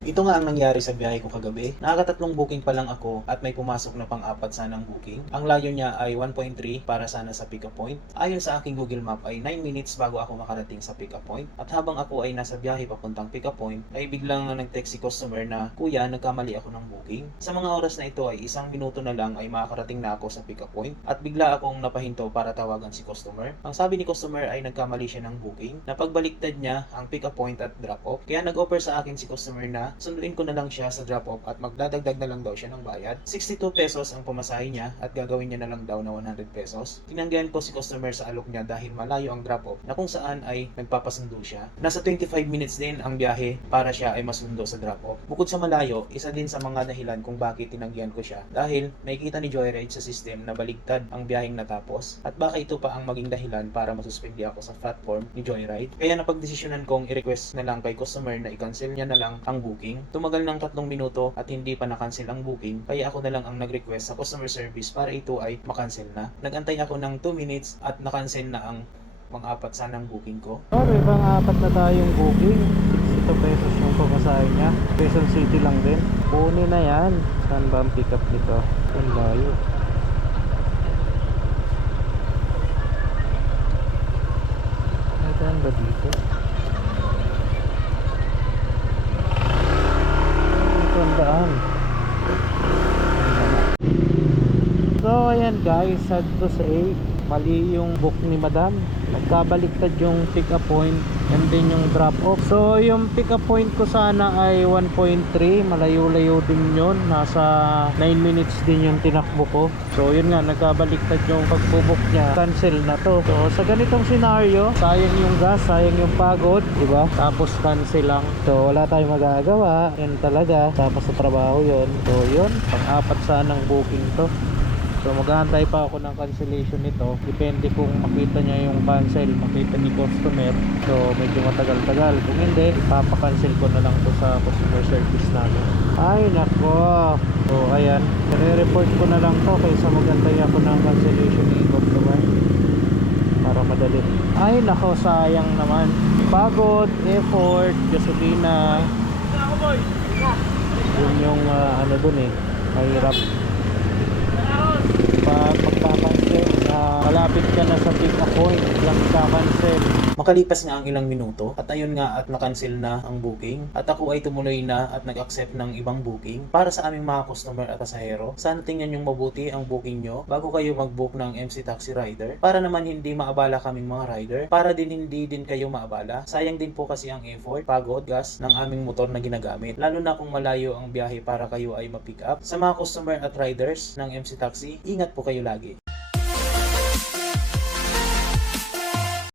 Ito nga ang nangyari sa biyahe ko kagabi. Nakakatatlong booking pa lang ako at may pumasok na pang-apat sanang booking. Ang layo niya ay 1.3 para sana sa pick-up point. Ayon sa aking Google Map ay 9 minutes bago ako makarating sa pick-up point. At habang ako ay nasa biyahe papuntang pick-up point, ay biglang nag-text si customer na, "Kuya, nagkamali ako ng booking." Sa mga oras na ito ay 1 minuto na lang ay makakarating na ako sa pick-up point at bigla akong napahinto para tawagan si customer. Ang sabi ni customer ay nagkamali siya ng booking. Napagbaliktad niya ang pick-up point at drop-off. Kaya nag-offer sa akin si customer na sunduin ko na lang siya sa drop-off at magdadagdag na lang daw siya ng bayad. 62 pesos ang pamasahe niya at gagawin niya na lang daw na 100 pesos. Tinanggihan ko si customer sa alok niya dahil malayo ang drop-off na kung saan ay nagpapasundo siya. Nasa 25 minutes din ang biyahe para siya ay masundo sa drop-off. Bukod sa malayo, isa din sa mga dahilan kung bakit tinanggihan ko siya dahil nakikita ni Joyride sa system na baligtad ang biyaheng natapos at baka ito pa ang maging dahilan para masuspindi ako sa platform ni Joyride. Kaya napagdesisyonan kong i-request na lang kay customer na i-cancel niya na lang ang booking. Tumagal ng 3 minuto at hindi pa na-cancel ang booking, kaya ako na lang ang nag-request sa customer service para ito ay makancel na. Nagantay ako ng 2 minutes at na-cancel na ang mga-apat sanang booking ko. May ibang apat na tayong booking. 62 pesos yung pamasahe niya. Quezon City lang din. Kunin na yan. Saan ba ang pick up nito? Ang layo. Saan ba dito? Ito ang daan. So ayan guys, sad to say, mali yung book ni madam. Nagkabaliktad yung pick up point and then yung drop off. So yung pick up point ko sana ay 1.3, malayo-layo din yun. Nasa 9 minutes din yung tinakbo ko. So yun nga, nagkabaliktad yung pagbubook niya. Cancel na to. So sa ganitong scenario, sayang yung gas, sayang yung pagod, diba? Tapos cancel lang. So wala tayong magagawa. Yan talaga. Tapos sa trabaho yun. So yun, pang-apat sanang booking to. So mag-aantay pa ako ng cancellation nito. Depende kung makita niya yung cancel, makita ni customer. So medyo matagal-tagal. Kung hindi, ipapakancel ko na lang to sa customer service namin. Ay nako. So ayan, nire-report ko na lang to kaysa mag-antay ako ng cancellation ni customer para madali. Ay nako, sayang naman. Pagod, effort, gasolina. Yun yung ano dun eh, mahirap pag magkakancel, malapit ka na sa pick up point, lang kakancel. Makalipas nga ang ilang minuto at ayun nga at na-cancel na ang booking at ako ay tumuloy na at nag-accept ng ibang booking. Para sa aming mga customer at pasahero, sana tingnan yung mabuti ang booking nyo bago kayo mag-book ng MC Taxi Rider para naman hindi maabala kaming mga rider, para din hindi din kayo maabala. Sayang din po kasi ang effort, pagod, gas ng aming motor na ginagamit, lalo na kung malayo ang biyahe para kayo ay ma-pick up. Sa mga customer at riders ng MC Taxi, ingat po kayo lagi.